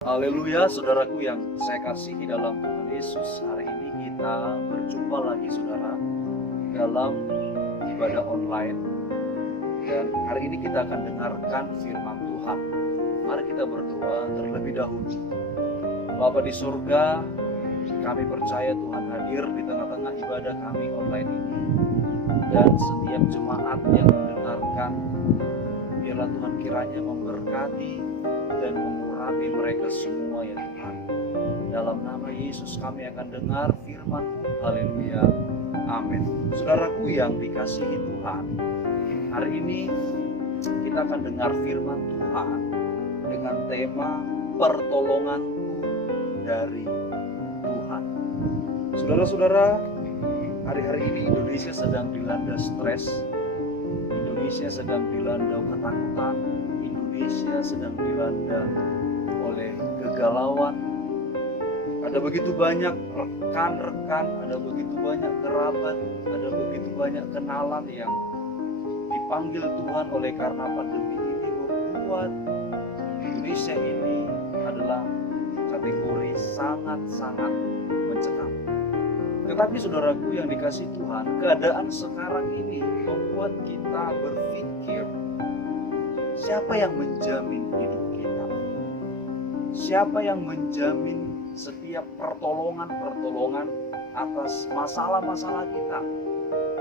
Haleluya, saudaraku yang saya kasihi dalam Tuhan Yesus. Hari ini kita berjumpa lagi saudara dalam ibadah online. Dan hari ini kita akan dengarkan firman Tuhan. Mari kita berdoa terlebih dahulu. Bapa di surga, kami percaya Tuhan hadir di tengah-tengah ibadah kami online ini. Dan setiap jemaat yang mendengarkan, biarlah Tuhan kiranya memberkati dan mengurapi mereka semua ya Tuhan. Dalam nama Yesus kami akan dengar firman-Mu. Haleluya. Amin. Saudaraku yang dikasihi Tuhan, hari ini kita akan dengar firman Tuhan dengan tema pertolonganku dari Tuhan. Saudara-saudara, hari-hari ini Indonesia sedang dilanda stres. Indonesia sedang dilanda ketakutan. Indonesia sedang dilanda oleh kegalauan. Ada begitu banyak rekan-rekan, ada begitu banyak kerabat, ada begitu banyak kenalan yang dipanggil Tuhan oleh karena pandemi ini membuat Indonesia ini adalah kategori sangat-sangat mencekam. Tetapi saudaraku yang dikasihi Tuhan, keadaan sekarang ini membuat kita berpikir, siapa yang menjamin hidup kita? Siapa yang menjamin setiap pertolongan-pertolongan atas masalah-masalah kita?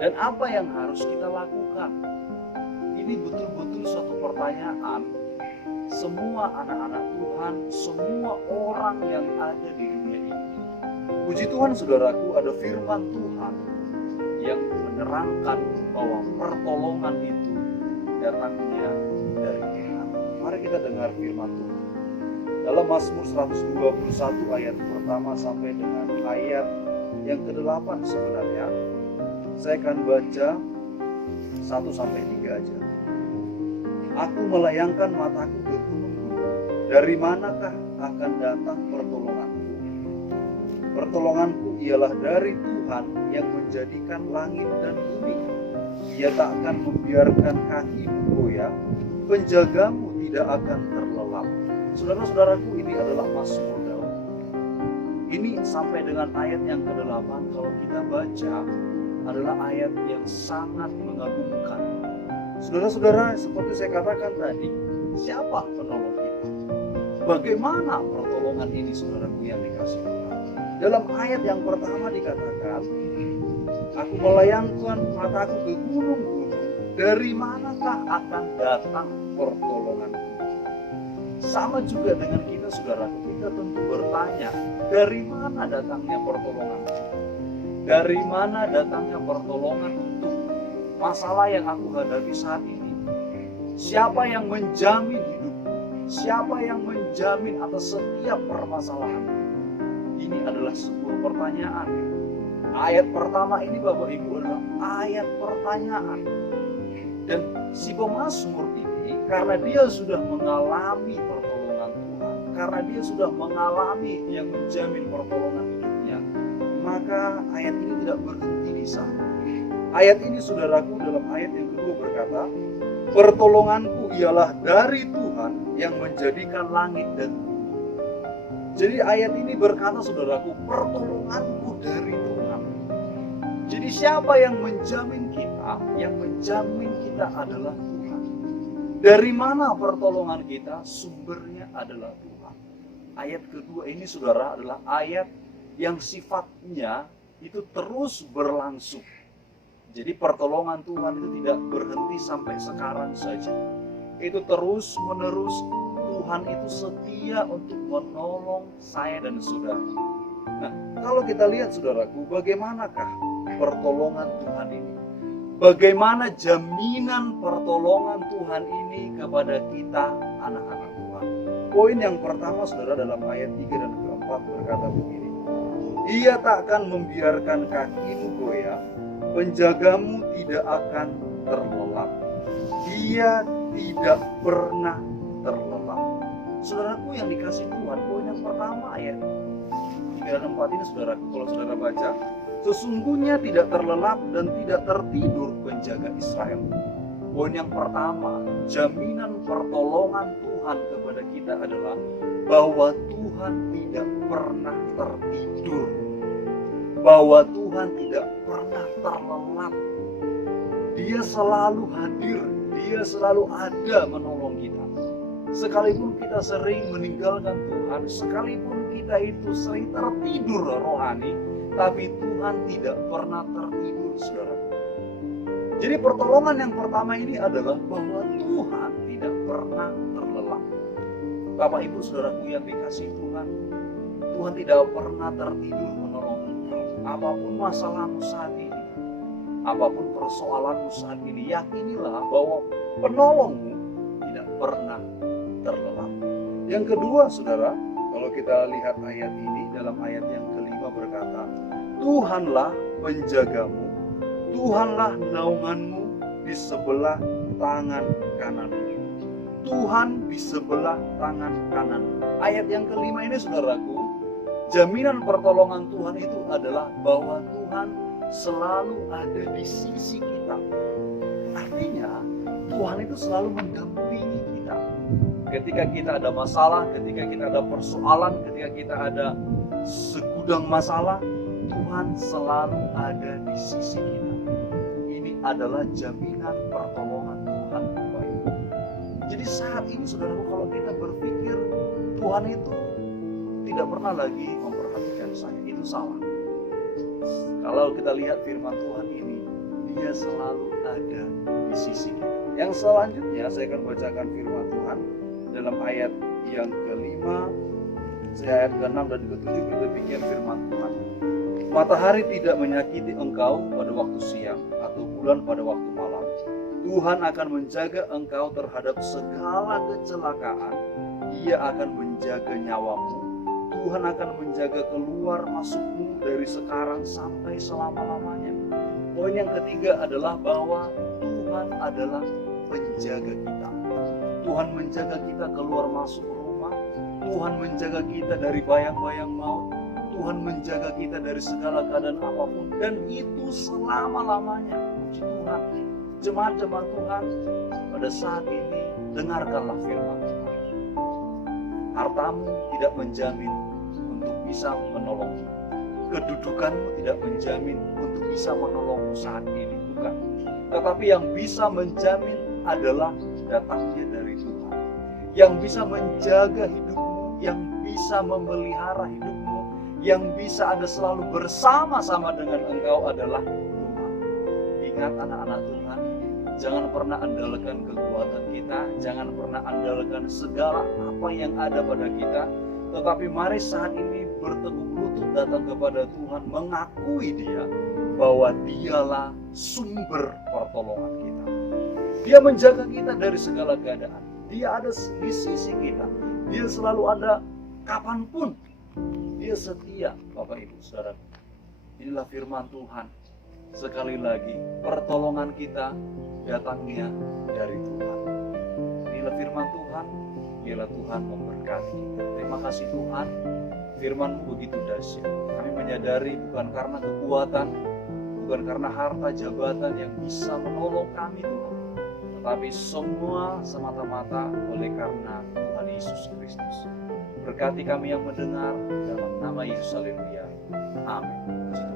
Dan apa yang harus kita lakukan? Ini betul-betul suatu pertanyaan semua anak-anak Tuhan, semua orang yang ada di dunia ini. Puji Tuhan saudaraku, ada firman Tuhan yang menerangkan bahwa pertolongan itu datangnya dari Tuhan. Mari kita dengar firman Tuhan. Dalam Mazmur 121 ayat pertama sampai dengan ayat yang ke-8 sebenarnya. Saya akan baca 1 sampai 3 aja. Aku melayangkan mataku ke gunung-gunung. Dari manakah akan datang pertolonganku? Pertolonganku ialah dari Tuhan yang menjadikan langit dan bumi. Ia tak akan membiarkan kakimu goyah, penjagamu tidak akan terlelap. Saudara-saudaraku, ini adalah Mazmur Daud. Ini sampai dengan ayat yang ke-8 kalau kita baca adalah ayat yang sangat mengagumkan. Saudara-saudara, seperti saya katakan tadi, siapa penolong kita? Bagaimana pertolongan ini saudaraku yang dikasihi Tuhan? Dalam ayat yang pertama dikatakan, aku melayangkan mataku ke gunung-gunung, dari manakah akan datang pertolonganku? Sama juga dengan kita saudara, kita tentu bertanya, dari mana datangnya pertolongan? Dari mana datangnya pertolongan untuk masalah yang aku hadapi saat ini? Siapa yang menjamin hidup? Siapa yang menjamin atas setiap permasalahan? Ini adalah sebuah pertanyaan. Ayat pertama ini Bapak Ibu adalah ayat pertanyaan. Dan si pemazmur ini karena dia sudah mengalami pertolongan Tuhan, karena dia sudah mengalami yang menjamin pertolongan hidupnya, maka ayat ini tidak berhenti di sana. Ayat ini saudaraku dalam ayat yang kedua berkata, pertolonganku ialah dari Tuhan yang menjadikan langit dan bumi. Jadi ayat ini berkata saudaraku, pertolonganku dari Tuhan. Jadi siapa yang menjamin kita? Yang menjamin kita adalah Tuhan. Dari mana pertolongan kita? Sumbernya adalah Tuhan. Ayat kedua ini saudara adalah ayat yang sifatnya itu terus berlangsung. Jadi pertolongan Tuhan itu tidak berhenti sampai sekarang saja. Itu terus menerus. Tuhan itu setia untuk menolong saya dan saudara. Nah, kalau kita lihat saudaraku, bagaimanakah pertolongan Tuhan ini? Bagaimana jaminan pertolongan Tuhan ini kepada kita anak-anak Tuhan? Poin yang pertama saudara dalam ayat 3 dan ke-4 berkata begini. Ia tak akan membiarkan kakimu goyah, penjagamu tidak akan terlelap. Dia tidak pernah terlelap. Saudaraku yang dikasih Tuhan, poin yang pertama ayat 3 dan 4 ini saudaraku, kalau saudara baca, sesungguhnya tidak terlelap dan tidak tertidur penjaga Israel. Poin yang pertama, jaminan pertolongan Tuhan kepada kita adalah bahwa Tuhan tidak pernah tertidur, bahwa Tuhan tidak pernah terlelap. Dia selalu hadir, dia selalu ada menolong kita. Sekalipun kita sering meninggalkan Tuhan, sekalipun kita itu sering tertidur rohani, tapi Tuhan tidak pernah tertidur, saudara. Jadi pertolongan yang pertama ini adalah bahwa Tuhan tidak pernah terlelap. Bapak Ibu saudaraku yang dikasihi Tuhan, Tuhan tidak pernah tertidur menolong engkau. Apapun masalahmu saat ini, apapun persoalanmu saat ini, yakinilah bahwa penolongmu tidak pernah terlelap. Yang kedua saudara, kalau kita lihat ayat ini, dalam ayat yang kelima berkata, Tuhanlah penjagamu, Tuhanlah naunganmu di sebelah tangan kananmu. Tuhan di sebelah tangan kanan. Ayat yang kelima ini saudaraku, jaminan pertolongan Tuhan itu adalah bahwa Tuhan selalu ada di sisi kita. Artinya Tuhan itu selalu mendampingi kita. Ketika kita ada masalah, ketika kita ada persoalan, ketika kita ada segudang masalah, Tuhan selalu ada di sisi kita. Ini adalah jaminan pertolongan Tuhan, Bapak Ibu. Jadi saat ini saudaraku, kalau kita berpikir Tuhan itu tidak pernah lagi memperhatikan saya, itu salah. Kalau kita lihat firman Tuhan ini, dia selalu ada di sisi kita. Yang selanjutnya saya akan bacakan firman Tuhan dalam ayat yang kelima, ayat ke-6 dan ke-7. Demikian firman Tuhan. Matahari tidak menyakiti engkau pada waktu siang atau bulan pada waktu malam. Tuhan akan menjaga engkau terhadap segala kecelakaan. Ia akan menjaga nyawamu. Tuhan akan menjaga keluar masukmu dari sekarang sampai selama-lamanya. Poin yang ketiga adalah bahwa Tuhan adalah penjaga kita. Tuhan menjaga kita keluar masuk rumah. Tuhan menjaga kita dari bayang-bayang maut. Tuhan menjaga kita dari segala keadaan apapun, dan itu selama-lamanya. Puji Tuhan. Jemaat-jemaat Tuhan, pada saat ini dengarkanlah firman Tuhan. Hartamu tidak menjamin untuk bisa menolongmu. Kedudukanmu tidak menjamin untuk bisa menolongmu saat ini, bukan. Tetapi yang bisa menjamin adalah datangnya dari Tuhan. Yang bisa menjaga hidupmu, yang bisa memelihara hidupmu, yang bisa ada selalu bersama-sama dengan engkau adalah Tuhan. Ingat anak-anak Tuhan, jangan pernah andalkan kekuatan kita, jangan pernah andalkan segala apa yang ada pada kita, tetapi mari saat ini bertekuk lutut datang kepada Tuhan, mengakui Dia bahwa Dialah sumber pertolongan kita. Dia menjaga kita dari segala keadaan. Dia ada di sisi kita. Dia selalu ada kapanpun. Dia setia, Bapak Ibu Saudara. Inilah firman Tuhan. Sekali lagi, pertolongan kita datangnya dari Tuhan. Inilah firman Tuhan. Biarlah Tuhan memberkati kita. Terima kasih Tuhan. Firman-Mu begitu dahsyat. Kami menyadari bukan karena kekuatan, bukan karena harta jabatan yang bisa menolong kami Tuhan, tetapi semua semata-mata oleh karena Tuhan Yesus Kristus. Berkati kami yang mendengar dalam nama Yesus, haleluya. Amin.